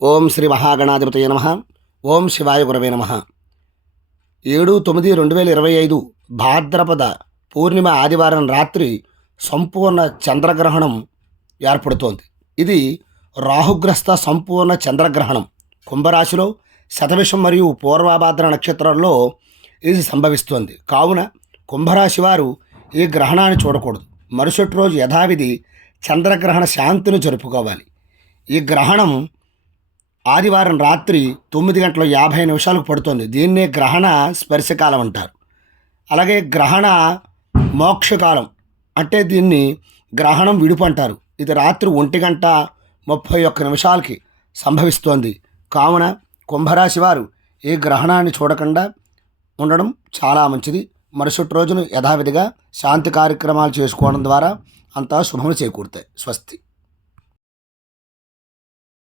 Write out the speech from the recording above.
ఓం శ్రీ మహాగణాధిపతయ నమః. ఓం శివాయ గురవే నమః. 7/9/2025 భాద్రపద పూర్ణిమ ఆదివారం రాత్రి సంపూర్ణ చంద్రగ్రహణం ఏర్పడుతోంది. ఇది రాహుగ్రస్త సంపూర్ణ చంద్రగ్రహణం. కుంభరాశిలో శతభిషం మరియు పూర్వభాద్ర నక్షత్రాల్లో ఇది సంభవిస్తోంది. కావున కుంభరాశి వారు ఈ గ్రహణాన్ని చూడకూడదు. మరుసటి రోజు యథావిధి చంద్రగ్రహణ శాంతిని జరుపుకోవాలి. ఈ గ్రహణం ఆదివారం రాత్రి 9:50 పడుతుంది. దీన్నే గ్రహణ స్పర్శకాలం అంటారు. అలాగే గ్రహణ మోక్షకాలం అంటే దీన్ని గ్రహణం విడుపు అంటారు. ఇది రాత్రి 1:31 సంభవిస్తోంది. కావున కుంభరాశి వారు ఈ గ్రహణాన్ని చూడకుండా ఉండడం చాలా మంచిది. మరుసటి రోజును యథావిధిగా శాంతి కార్యక్రమాలు చేసుకోవడం ద్వారా అంతా శుభములు చేకూరుతాయి. స్వస్తి.